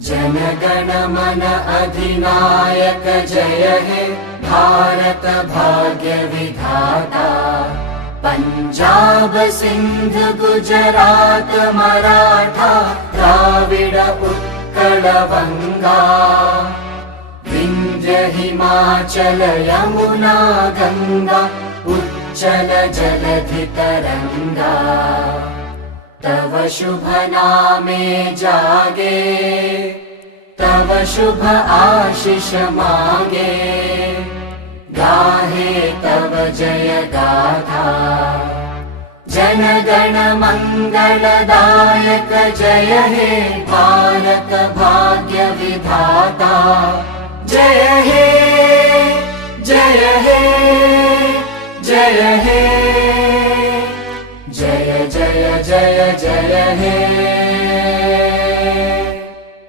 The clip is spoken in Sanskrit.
जनगण मन अधिनायक जय हे भारत भाग्य विधाता। पंजाब सिंध गुजरात मराठा द्राविड उत्कल बंगा। विंध्य हिमाचल यमुना गंगा उच्चल जलधि तरंगा। तव शुभ नामे जागे तव शुभ आशीष मांगे। गाहे तव जय गाथा जनगण मंगलदायक जय हे भारत भाग्य